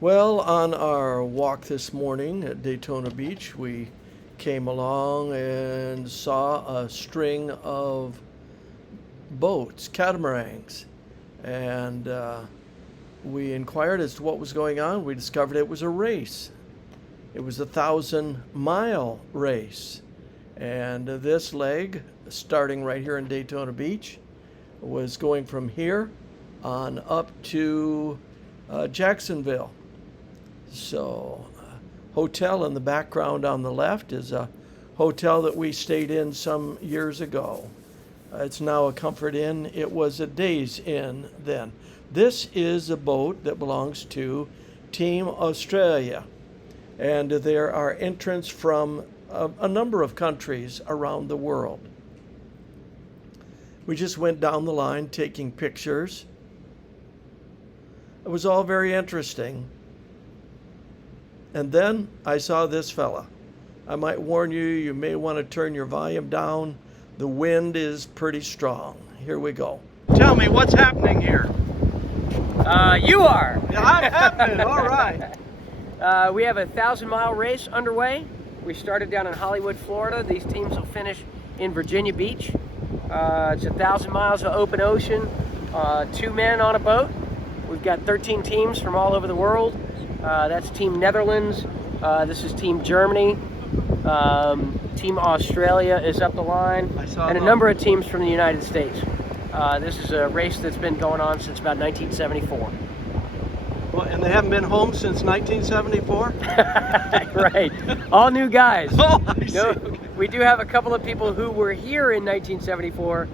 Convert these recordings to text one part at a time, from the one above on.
Well, on our walk this morning at Daytona Beach, we came along and saw a string of boats, catamarans, and we inquired as to what was going on. We discovered it was a race. It was a 1,000-mile race, and this leg, starting right here in Daytona Beach, was going from here on up to Jacksonville. So, hotel in the background on the left is a hotel that we stayed in some years ago. It's now a Comfort Inn. It was a Days Inn then. This is a boat that belongs to Team Australia, and there are entrants from a number of countries around the world. We just went down the line taking pictures. It was all very interesting. And then I saw this fella. I might warn you, you may want to turn your volume down. The wind is pretty strong. Here we go. Tell me, what's happening here? You are. Yeah, I'm happening, all right. We have a 1,000-mile race underway. We started down in Hollywood, Florida. These teams will finish in Virginia Beach. It's 1,000 miles of open ocean, 2 men on a boat. We've got 13 teams from all over the world. That's Team Netherlands. This is Team Germany. Team Australia is up the line. And a number of teams from the United States. This is a race that's been going on since about 1974. Well, and they haven't been home since 1974? Right. All new guys. Oh, I see. No, Okay. we do have a couple of people who were here in 1974,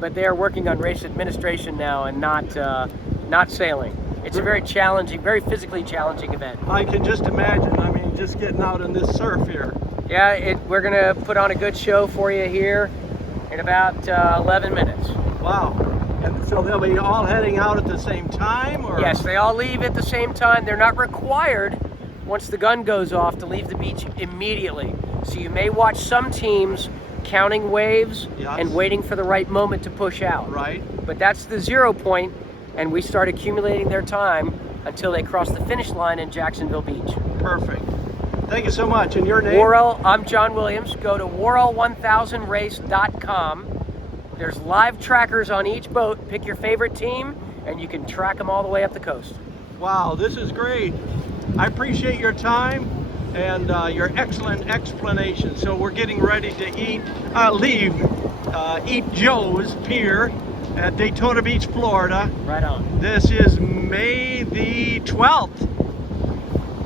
but they are working on race administration now and not sailing. It's a very challenging, very physically challenging event. I can just imagine. I mean, just getting out in this surf here. Yeah, we're going to put on a good show for you here in about 11 minutes. Wow. And so they'll be all heading out at the same time? Or? Yes, they all leave at the same time. They're not required, once the gun goes off, to leave the beach immediately. So you may watch some teams counting waves and waiting for the right moment to push out. Right. But that's the 0 point, and we start accumulating their time until they cross the finish line in Jacksonville Beach. Perfect. Thank you so much. And your name? Worrell, I'm John Williams. Go to Worrell1000race.com. There's live trackers on each boat. Pick your favorite team, and you can track them all the way up the coast. Wow, this is great. I appreciate your time and your excellent explanation. So we're getting ready to leave Eat Joe's Pier at Daytona Beach, Florida. Right on. This is May the 12th.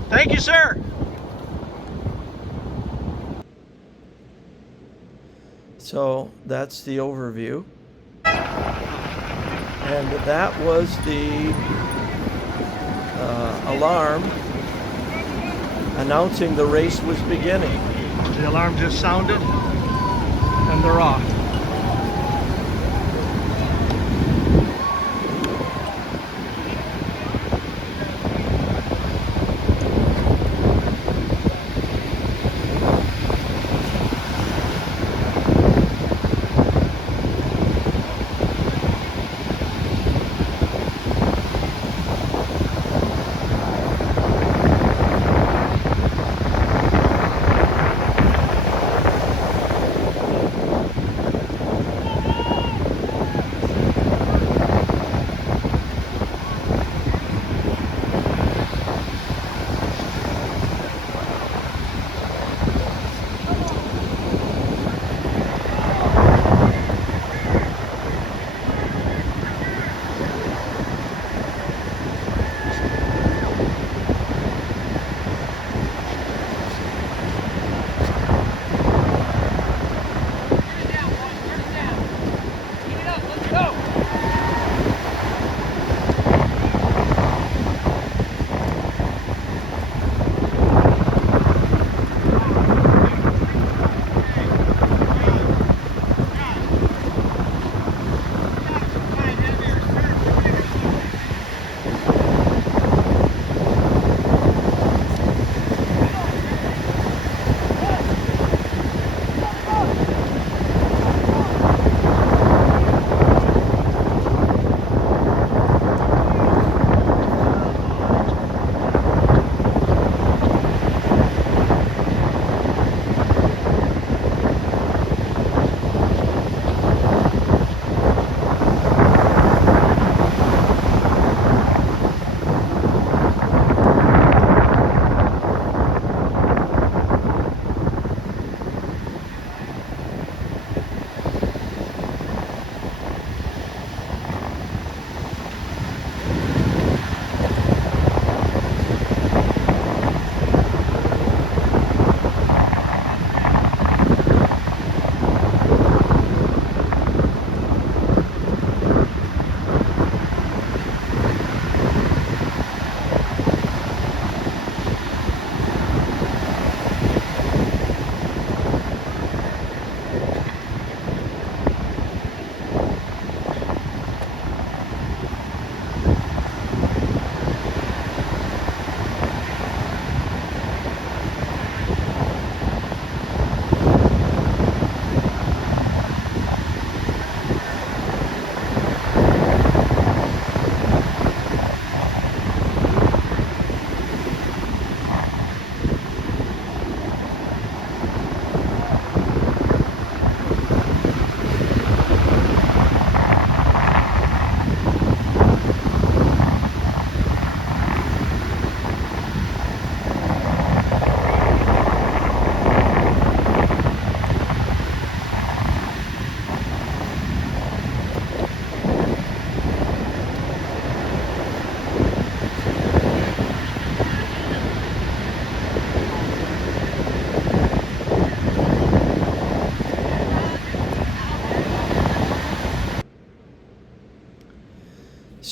Thank you, sir. So that's the overview. And that was the alarm announcing the race was beginning. The alarm just sounded and they're off.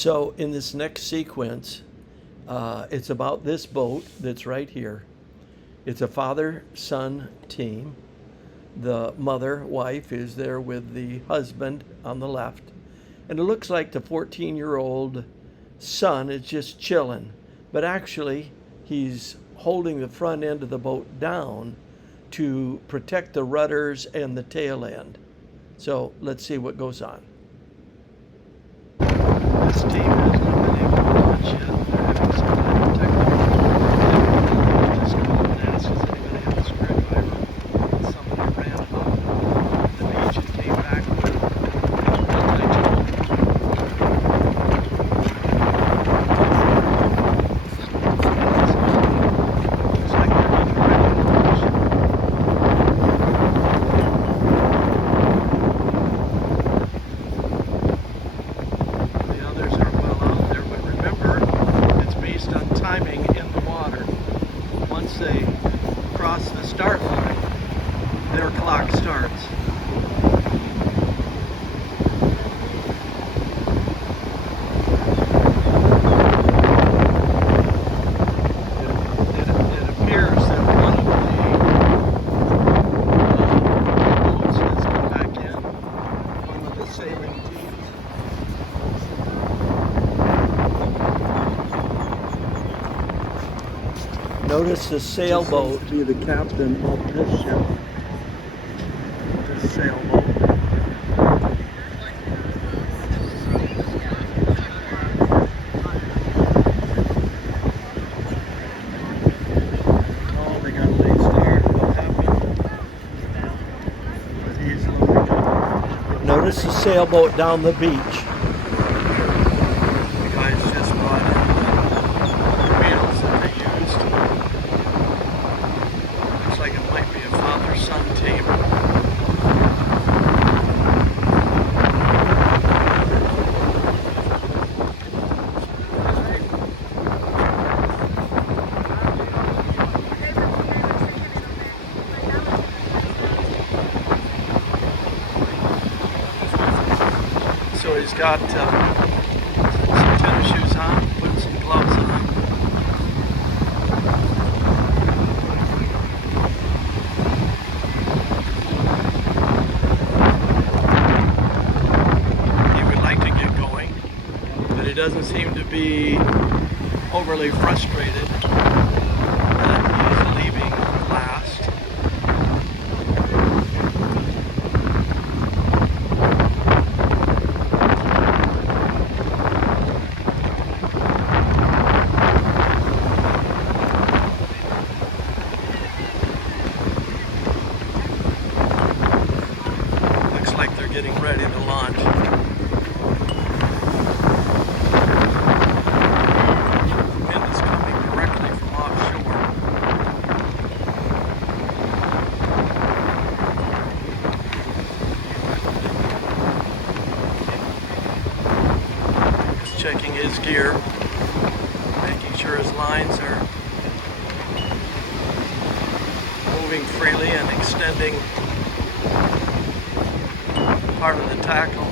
So in this next sequence, it's about this boat that's right here. It's a father-son team. The mother, wife, is there with the husband on the left. And it looks like the 14-year-old son is just chilling. But actually, he's holding the front end of the boat down to protect the rudders and the tail end. So let's see what goes on. This team has not been able to launch yet. They're having some kind of technical difficulties. Just call and ask, does anybody have a screwdriver? Somebody ran off the beach and came back with a looks like they're getting ready to launch. The others are well out there, but remember, it's based on timing in the water. Once they cross the start line, their clock starts. It appears that one of the boats has come back in, one of the sailing teams. Notice the sailboat. Be the captain of this ship. This sailboat. Oh, they got a late start. What happened? He's loading up. Notice the sailboat down the beach. The guys just brought in the wheels that they used. Looks like it might be a father-son team. So he's got some tennis shoes on, put some gloves on. He would like to get going, but he doesn't seem to be overly frustrated that he's leaving last. Looks like they're getting ready to launch. Wind is coming directly from offshore. Just checking his gear, making sure his lines are moving freely and extending part of the tackle.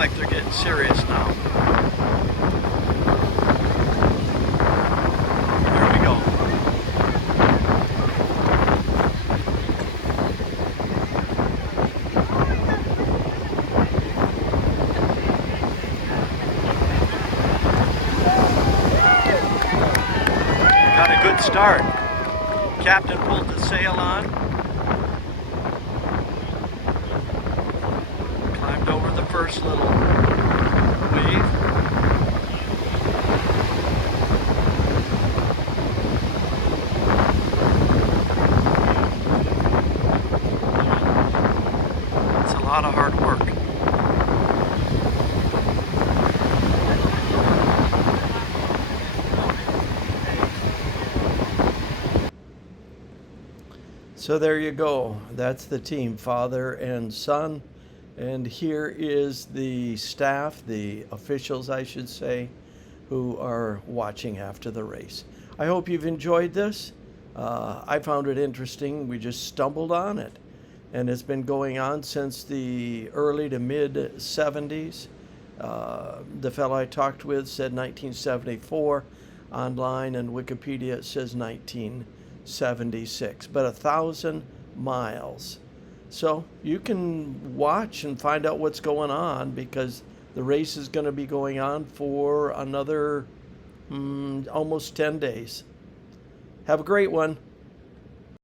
like they're getting serious now. Here we go. Got a good start. Captain pulled the sail on. Climbed over the first little wave. It's a lot of hard work. So there you go. That's the team, father and son. And here is the staff, the officials, I should say, who are watching after the race. I hope you've enjoyed this. I found it interesting. We just stumbled on it. And it's been going on since the early to mid 70s. The fellow I talked with said 1974. Online and Wikipedia it says 1976. But 1,000 miles. So you can watch and find out what's going on, because the race is going to be going on for another almost 10 days. Have a great one.